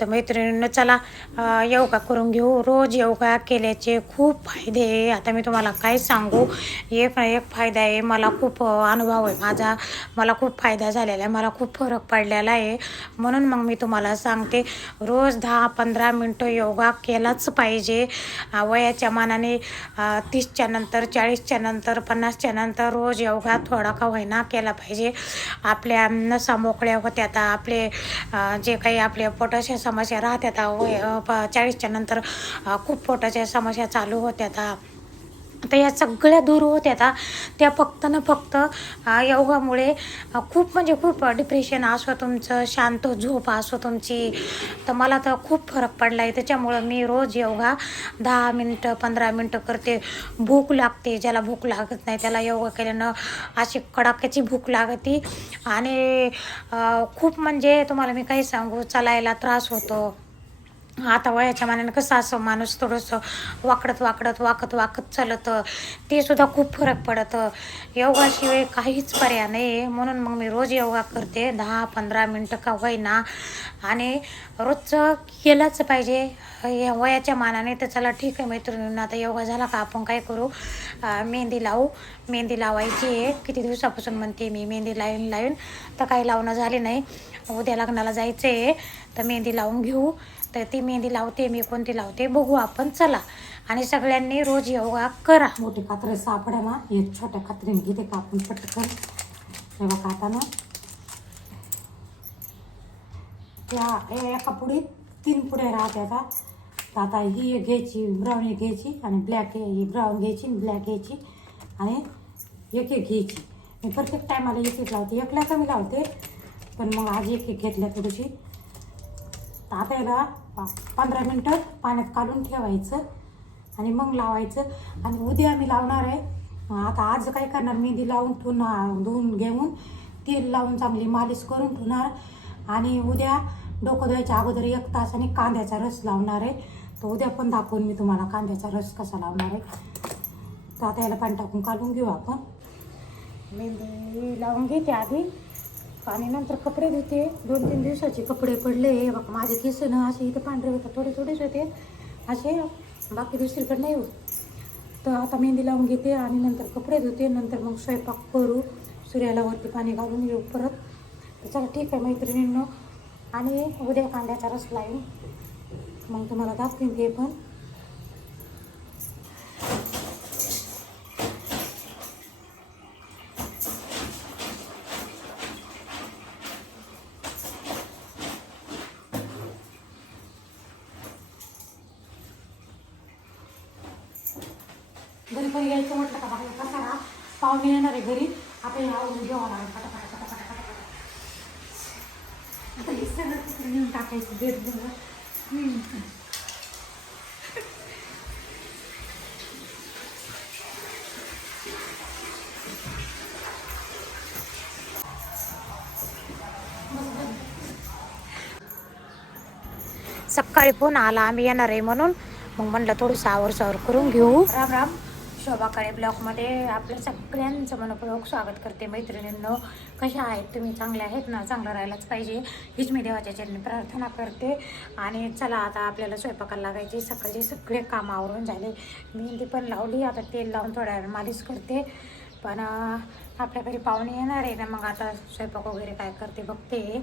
तर मैत्रिणींनो चला योगा करून घेऊ. रोज योगा केल्याचे खूप फायदे आहे. आता मी तुम्हाला काय सांगू, एक ना एक फायदा आहे. मला खूप अनुभव आहे माझा, मला खूप फायदा झालेला आहे, मला खूप फरक पडलेला आहे. म्हणून मग मी तुम्हाला सांगते, रोज 10-15 मिनटं योगा केलाच पाहिजे. वयाच्या मानाने 30च्या नंतर, 40च्या नंतर, 50च्या नंतर रोज योगा थोडा का होईना केला पाहिजे. आपल्या नसा मोकळ्या होत्यात, आपले जे काही आपल्या पोटाच्या समस्या राहतात 40च्या नंतर खूप पोटाच्या समस्या चालू होत्यात. तर या सगळ्या दूर होत्यात. त्या फक्त ना फक्त योगामुळे खूप म्हणजे खूप डिप्रेशन असो तुमचं, शांत झोप असो तुमची, तर मला तर खूप फरक पडला आहे. त्याच्यामुळं मी रोज योगा 10 मिनटं 15 मिनटं करते. भूक लागते, ज्याला भूक लागत नाही त्याला योगा केल्यानं अशी कडाक्याची भूक लागते. आणि खूप म्हणजे तुम्हाला मी काही सांगू, चालायला त्रास होतो. आता वयाच्या मानाने कसं असं माणूस थोडंसं वाकत चालतं, ते सुद्धा खूप फरक पडतं. योगाशिवाय काहीच पर्याय नाही आहे. म्हणून मग मी रोज योगा करते 10-15 मिनटं का होईना. आणि रोजचं केलंच पाहिजे या वयाच्या मानाने. तर चला ठीक आहे मैत्रिणींना, आता योगा झाला का आपण काय करू, मेहंदी लावू. मेहंदी लावायची आहे, किती दिवसापासून म्हणते मी मेहंदी लावीन तर काही लावणं झाले नाही. उद्या लग्नाला जायचं आहे तर मेहंदी लावून घेऊ. तर ती मेहंदी लावते मी, कोणती लावते बघू आपण, चला. आणि सगळ्यांनी रोज योगा करा. मोठे कात्रे सापडा ना, हे छोट्या कात्रीने घेते कापून पटकन. तेव्हा काटाना त्या एका पुढीत 3 पुढे राहतात. आता ही एक घ्यायची, ब्राऊन एक घ्यायची आणि ब्लॅक, ही ब्राऊन घ्यायची आणि ब्लॅक घ्यायची आणि एक घ्यायची. मी प्रत्येक टायमाला एक लावते, एकला कमी लावते, पण मग आज एक घेतल्या थोडीशी. आता याला 15 मिनटं पाण्यात काढून ठेवायचं आणि मग लावायचं. आणि उद्या मी लावणार आहे. आता आज काय करणार, मेहंदी लावून धुवून घेऊन तेल लावून चांगली मालिश करून ठेवणार. आणि उद्या डोकं धुवायच्या अगोदर 1 तास आणि कांद्याचा रस लावणार आहे. तर उद्या पण दाखवून मी तुम्हाला कांद्याचा रस कसा लावणार आहे. तर आता याला पाणी टाकून काढून घेऊ आपण. मेहंदी लावून घेते आधी आणि नंतर कपडे धुते. 2-3 दिवसाचे कपडे पडले बघा माझे. केस ना असे इथे पांढरे होतात, थोडेच होते असे, बाकी दुसरीकडे नाही होत. तर आता मेहंदी लावून घेते आणि नंतर कपडे धुते. नंतर मग स्वयंपाक करू, सूर्याला वरती पाणी घालून येऊ परत. तर चला ठीक आहे मैत्रिणींनो, आणि उद्या कांद्याचा रस लावून मग तुम्हाला दाखवेन ते पण. घरी पण यायचं म्हटलं का बाहेर कसा पाहुणे येणार आहे घरी. आपण आवडून जेवण आहे फटाफट. आता हे सगळं तिकडे नेऊन टाकायचं बेडरूमवर. सकाळी फोन आला आम्ही येणार आहे म्हणून, मग म्हणलं थोडंसं आवरसावर करून घेऊ. राम राम. शोभाकाळे ब्लॉगमध्ये आपल्या सगळ्यांचं मनपूर्वक स्वागत करते. मैत्रिणींनो कशा आहेत तुम्ही, चांगल्या आहेत ना, चांगलं राहायलाच पाहिजे हीच मी देवाच्या चरणी प्रार्थना करते. आणि चला आता आपल्याला स्वयंपाकाला लागायची. सकाळचे सगळे काम आवरून झाले, मेहंदी पण लावली, आता तेल लावून थोड्या वेळ मालिश करते. पण आपल्या घरी पाहुणे येणार आहे ना, मग आता स्वयंपाक वगैरे काय करते बघते.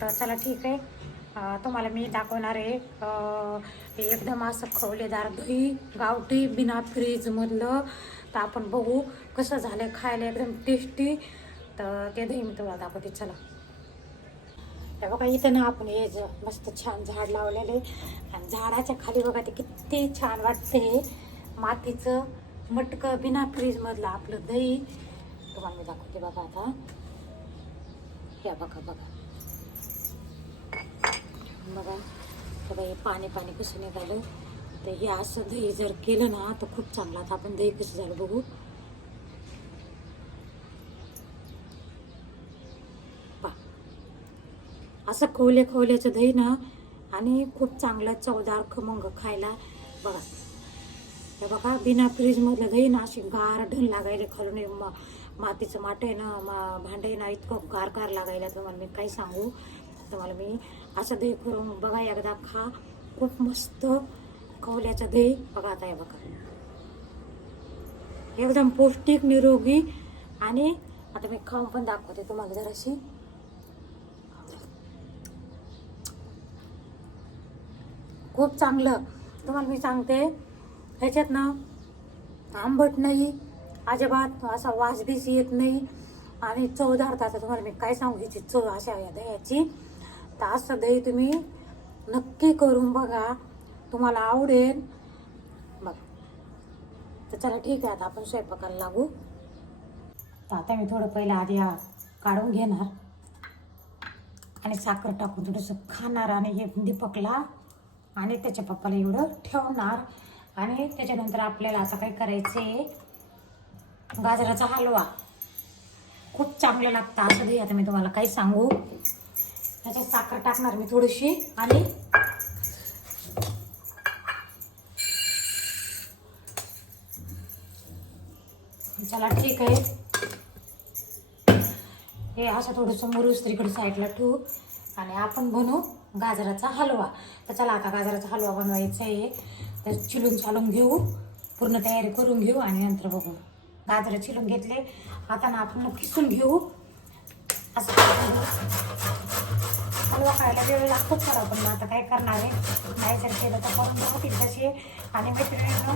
तर चला ठीक आहे, तुम्हाला मी दाखवणार आहे एकदम असं खवलेदार दही, गावठी बिना फ्रीजमधलं. तर आपण बघू कसं झालं, खायला एकदम टेस्टी. तर ते दही मी तुम्हाला दाखवते, चला. हे बघा इथं ना आपण हे मस्त छान झाड लावलेलं आहे आणि झाडाच्या खाली बघा ते किती छान वाटते. मातीचं मटकं बिना फ्रीजमधलं आपलं दही तुम्हाला मी दाखवते बघा. आता हे बघा हे पाणी कसं निघालं. तर हे असं दही जर केलं ना तर खूप चांगलं. आता आपण दही कसं झालं बघू. असं खवल्याचं दही ना, आणि खूप चांगलं चवदार खमंग खायला बघा. हे बघा बिना फ्रीजमधलं दही ना, अशी गार ढण लागायला खालून. मातीचं माठ आहे ना, भांडं आहे ना, इतकं गार लागायला तुम्हाला मी काय सांगू. तुम्हाला मी असं दही करून बघा एकदा खा. खूप मस्त कवल्याचं दही बघा. आता हे बघा एकदम पौष्टिक निरोगी. आणि आता मी खाऊन पण दाखवते तुम्हाला जराशी. खूप चांगलं तुम्हाला मी सांगते. ह्याच्यात ना आंबट नाही अजिबात, असा वास बीस येत नाही आणि चवदार. आता तुम्हाला मी काय सांगू ह्याची चव अशा या दह्याची. तर असं दही तुम्ही नक्की करून बघा, तुम्हाला आवडेल बघ. तर चला ठीक आहे, आता आपण स्वयंपाकाला लागू. तर आता मी थोडं पहिलं आधी काढून घेणार आणि साखर टाकून थोडंसं खाणार आणि हे दीपकला आणि त्याच्या पप्पाला एवढं ठेवणार. आणि त्याच्यानंतर आपल्याला आता काय करायचे, गाजराचा हलवा खूप चांगलं लागतं असं दही. आता मी तुम्हाला काही सांगू, त्याच्यात साखर टाकणार मी थोडीशी आणि चला ठीक आहे. हे असं थोडंसं मुरूस तिकडे साईडला ठेवू आणि आपण बनवू गाजराचा हलवा. तर चला आता गाजराचा हलवा बनवायचा आहे. तर चिलून चालून घेऊ, पूर्ण तयारी करून घेऊ आणि नंतर बघू. गाजरं चिलून घेतले, आता ना आपण किसून घेऊ. असं हलवा खायला वेळ लागतो खरा, पण मग आता काय करणार आहे, नाही जर केलं तर करून होतील तसे. आणि मैत्रिणींनो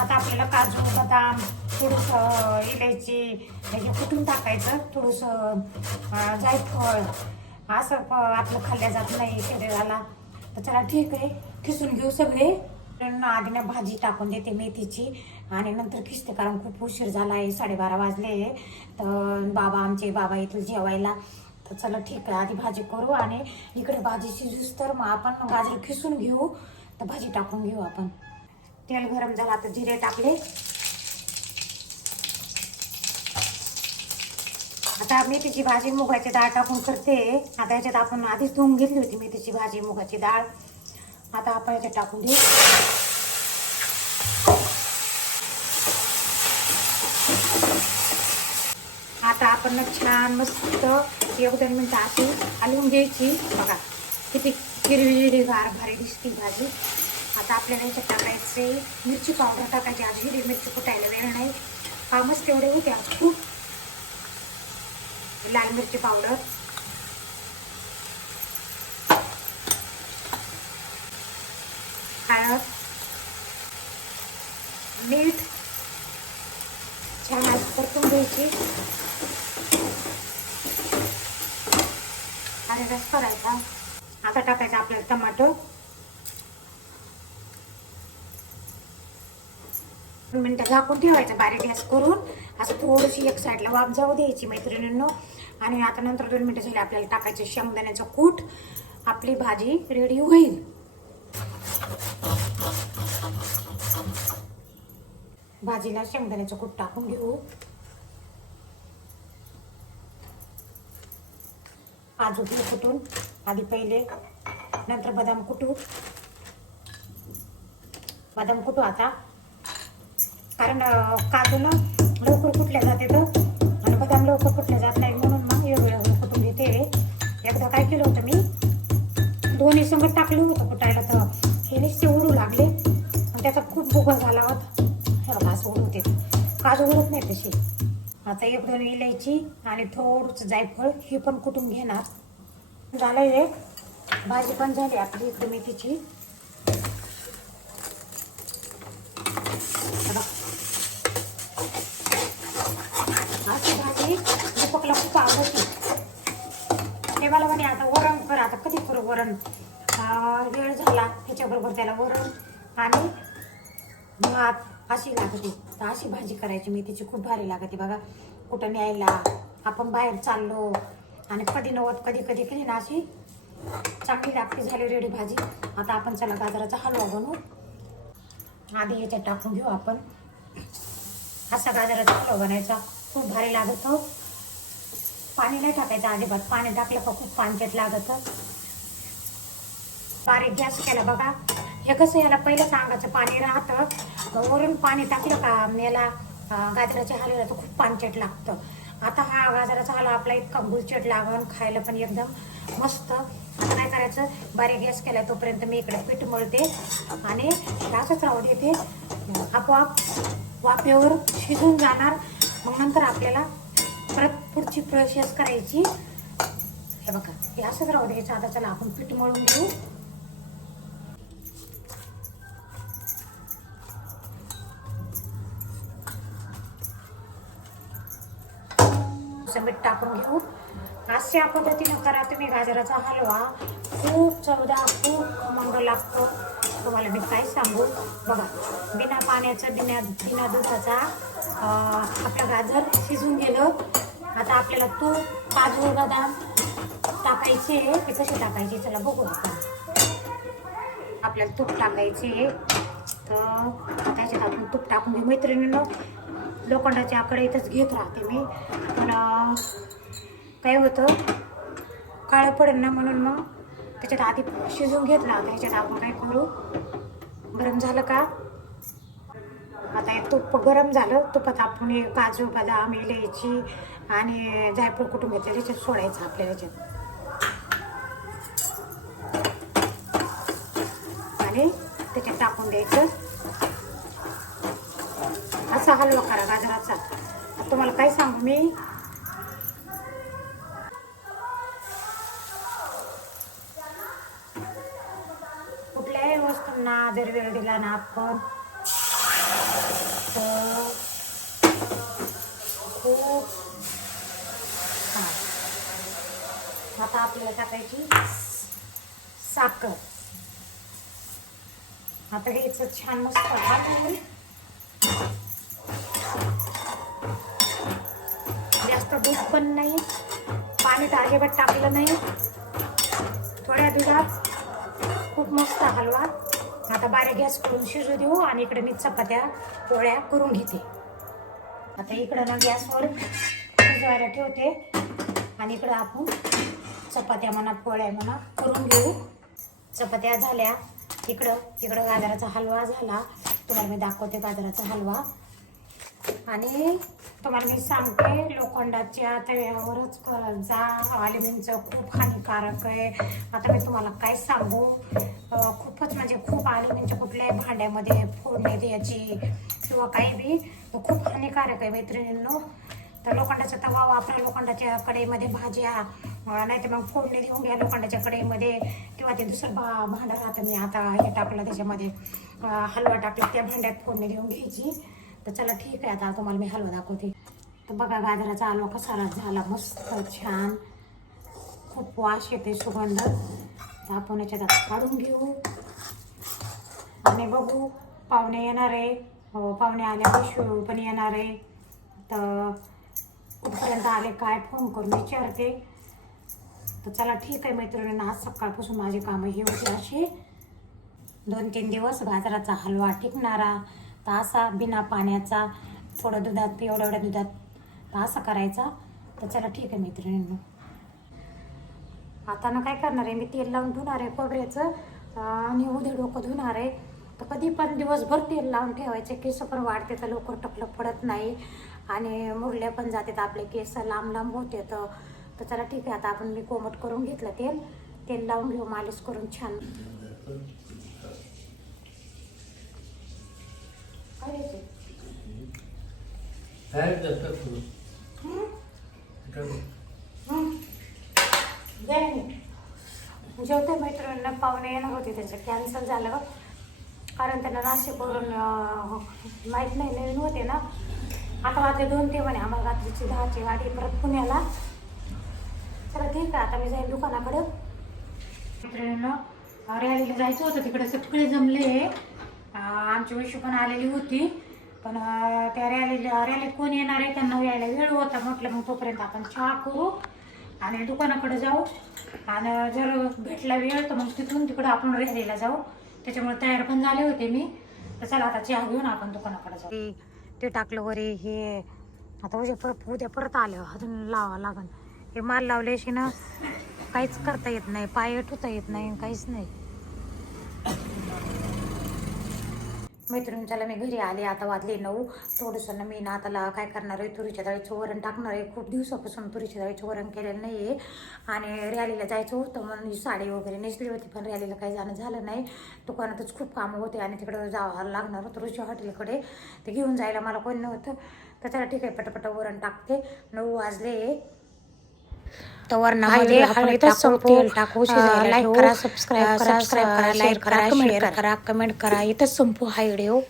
आता आपल्याला काजू बदाम थोडंसं इलायची हे कुटून टाकायचं, थोडंसं जायफळ असं आपलं खाल्ल्या जात नाही शरीराला. तर चला ठीक आहे, खिसून घेऊ सगळे. आधी ना भाजी टाकून देते मेथीची आणि नंतर खिसते, कारण खूप उशीर झाला आहे, 12:30 वाजले. तर आमचे बाबा येतील जेवायला. तर चला ठीक आहे, आधी भाजी करू आणि इकडे भाजी शिजूस तर मग आपण गाजर खिसून घेऊ. तर भाजी टाकून घेऊ आपण. तेल गरम झालं, आता जिरे टाकले. आता मेथीची भाजी मुगाची डाळ टाकून करते. आता याच्यात आपण आधीच धुवून घेतली होती मेथीची भाजी मुगाची डाळ. आता आपण याच्यात टाकून देऊ. आता आपण छान मस्त 1-2 मिनिटं अशी हलवून घ्यायची. बघा किती हिरवीगार भारी दिसती भाजी. आता आपल्याला याच्यात टाकायचे मिरची पावडर टाकायची. आज हिरवी मिरची कुटायला वेळ नाही, कामच तेवढे होते आज खूप. लाल मिरची पावडर, हळद, मीठ छान आज परतून घ्यायची आणि रस करायचा. आता टाकायचा आपल्याला टमाटो. मिनटं झाकून ठेवायचं बारीक गॅस करून. असं थोडीशी एक साईडला वाफ जाऊ द्यायची मैत्रिणींनो. आणि आता नंतर 2 मिनिटं झाले, आपल्याला टाकायचं शेंगदाण्याचं कूट. आपली भाजी रेडी होईल. भाजीला शेंगदाण्याचं कूट टाकून घेऊ. काजू घेऊ कुटून आधी पहिले, नंतर बदाम कुटू. बदाम कुटू आता, कारण काजू ना लवकर कुटल्या जाते तर आणि बदाम लवकर कुटल्या जात नाही, म्हणून मग वेगवेगळं कुटून घेते. एकदा काय केलं होतं मी, दोन्ही संगत टाकलं होतं कुटायला, तर हे नुसते उडू लागले आणि त्याचा खूप भुगा झाला होता. हे बघा असं उडवते, काजू उडत नाही तशी. आता 1-2 इलायची आणि थोडंसं जायफळ हे पण कुटून घेणार. झालं हे, भाजी पण झाली आपली इकडे मेथीची. अशी भाजी दीपकला खूप आवडते. ते मला म्हणे आता वरण कर. आता कधी करू वरण, वेळ झाला. त्याच्याबरोबर त्याला वरण आणि भात अशी लागते. तर अशी भाजी करायची मेथीची, खूप भारी लागते बघा. कुठं न्यायला आपण बाहेर चाललो आणि कधी नव्हत कधी कधी केली ना अशी चांगली लागते. झाली रेडी भाजी. आता आपण चला गाजराचा हलवा बनवू. आधी याच्यात टाकून घेऊ आपण. असा गाजराचा हलवा बनायचा, खूप भारी लागत. पाणी नाही टाकायचं अजिबात, पाणी टाकलं का खूप पानचट लागत. बारीक गॅस केला बघा. हे कसं, याला पहिलं सांगायचं पाणी राहतं, वरून पाणी टाकलं का याला गाजराच्या हलव्याला तर खूप पानचट लागतं. आता हा गाजराचा हलवा आपला इतका गुलचट लागन, खायला पण एकदम मस्त. आता करायचं, बारीक गॅस केला तोपर्यंत मी इकडे पीठ मळते आणि असंच राहू देते. आपोआप वाफेवर शिजून जाणार. मग नंतर आपल्याला परत पुढची प्रोसेस करायची. हे बघा, हे असंच राहू द्यायचं. आता चला आपण पीठ मळून घेऊ. मीठ टाकून घेऊ. अशा पद्धतीनं करा तुम्ही गाजराचा हलवा. खूप चवदार, खूप खमंग लागतो. तुम्हाला मी काय सांगू. बघा, बिना पाण्याचं, बिना दुधाचा आपलं गाजर शिजून गेलं. आता आपल्याला तूप, काजू, बदाम टाकायचे. ते कसे टाकायचे चला बघू आपण. आपल्याला तूप टाकायचे, तर त्याच्यात आपण तूप टाकून घेऊ. मैत्रिणींनो, लोखंडाच्या आकडे इथंच घेत राहते मी, पण काय होतं काळं पडेल ना, म्हणून मग त्याच्यात आधी शिजून घेतला. त्याच्यात आपण काय करू, गरम झालं का, आता हे तूप गरम झालं. तुपात आपण हे काजू, बदाम, इलायची आणि जायफळ कुटून घेतलं त्याच्यात सोडायचं आपल्या ह्याच्यात आणि त्याच्यात टाकून द्यायचं. असा हलवा करा गाजराचा. तुम्हाला काय सांगू मी, कुठल्याही वस्तूंना जर वेळ दिला ना आपण तर खूप छान. आता आपल्याला टाकायची साखर. आता घ्यायचं छान मस्त हलवून. जास्त दूध पण नाही, पाणी तर अजिबात टाकलं नाही, थोड्या दुधात खूप मस्त हलवा. आता बारीक गॅस करून शिजू देऊ आणि इकडे मी चपात्या पोळ्या करून घेते. आता इकडं ना गॅसवर शिजवायला ठेवते आणि इकडं आपण चपात्या म्हणा, पोळ्या म्हणा करून घेऊ. चपात्या झाल्या. इकडं गाजराचा हलवा झाला. तुम्हाला मी दाखवते गाजराचा हलवा. आणि तुम्हाला मी सांगते, लोखंडाच्या तव्यावरच जा. अल्युमिनियमचं खूप हानिकारक आहे. आता मी तुम्हाला काय सांगू, खूपच म्हणजे खूप अल्युमिनियमच्या कुठल्याही भांड्यामध्ये फोडणी द्यायची किंवा काही बी खूप हानिकारक आहे मैत्रिणींनो. तर लोखंडाचा तवा वापरा. लोखंडाच्या कढईमध्ये भाज्या, नाही तर मग फोडणी देऊन घ्या लोखंडाच्या कढईमध्ये, किंवा ते दुसरं भांडं राहतं. मी आता हे टाकलं त्याच्यामध्ये हलवा टाकला, त्या भांड्यात फोडणी देऊन घ्यायची. तर चला ठीक आहे, आता तुम्हाला मी हलवा दाखवते. तर बघा गाजराचा हलवा कसा झाला, मस्त छान, खूप वास येते, सुगंध. तर आपण याच्यात आता काढून घेऊ आणि बघू. पाहुणे येणार आहे, पाहुणे आल्यावर शिव पण येणार आहे. तर कुठपर्यंत आले काय फोन करून विचारते. तर चला ठीक आहे मैत्रिणींना, आज सकाळपासून माझी कामं ही होती अशी. 2-3 दिवस गाजराचा हलवा टिकणारा. तर असा बिना पाण्याचा, थोडं दुधात, एवढ्या दुधात, तर असा करायचा. तर चला ठीक आहे मैत्रिणींनो. आता ना काय करणार आहे, मी तेल लावून धुणार आहे खोबऱ्याचं आणि उद्या डोकं धुणार आहे. तर कधी पण दिवसभर तेल लावून ठेवायचे. केस पण वाढते तर लवकर टकलं पडत नाही आणि मुरल्या पण जातात आपले केस, लांब लांब होते. तर चला ठीक आहे, आता आपण मी कोमट करून घेतलं तेल लावून घेऊ, मालिश करून छान. जेवते मैत्रिणींना, पाहुणे येणार होते, त्याचं कॅन्सल झालं कारण त्यांना नाशिकवरून माहीत नाही, नवीन होते ना. आता वाजले 2 ते म्हणे आम्हाला रात्रीची 10ची गाडी परत पुण्याला. चला ठीक आहे, आता मी जाईल दुकानाकडं. मैत्रिणींना रॅलीला जायचं होतं, तिकडे सगळे जमले. आमची वैशू पण आलेली होती, पण त्या रॅलीत कोण येणार आहे, त्यांना यायला वेळ होता. म्हटलं मग तोपर्यंत आपण चहा करू आणि दुकानाकडे जाऊ. आणि जर भेटला वेळ तर मग तिकडं आपण रॅलीला जाऊ. त्याच्यामुळे तयार पण झाले होते मी. तर चला आता चहा घेऊन आपण दुकानाकडे जाऊ. ते टाकलं वरे, हे आता उद्या परत आलं, अजून लावा लागन. हे माल लावल्याशी ना काहीच करता येत नाही, पाय ठुता येत नाही, काहीच नाही. मैत्रिणींच्याला मी घरी आले, आता वाजले 9. थोडंसं ना मी ना आता काय करणार आहे, तुरीच्या डाळीचं वरण टाकणार आहे. खूप दिवसापासून तुरीच्या डाळीचं वरण केलेलं नाही आहे आणि रॅलीला जायचं होतं म्हणून ही साडी वगैरे नेसली होती, पण रॅलीला काही जाणं झालं नाही. दुकानातच खूप कामं होते आणि तिकडं जावं लागणार होतं रुची हॉटेलकडे, ते घेऊन जायला मला कोणी नव्हतं. तर त्याला ठीक आहे, पटापट वरण टाकते. 9 वाजले. तर वरणामध्ये हळद टाकू, तेल टाकू, लाईक करा, सबस्क्राईब करा, लाईक करा, शेअर करा, कमेंट करा. इथंच संपू हा व्हिडिओ.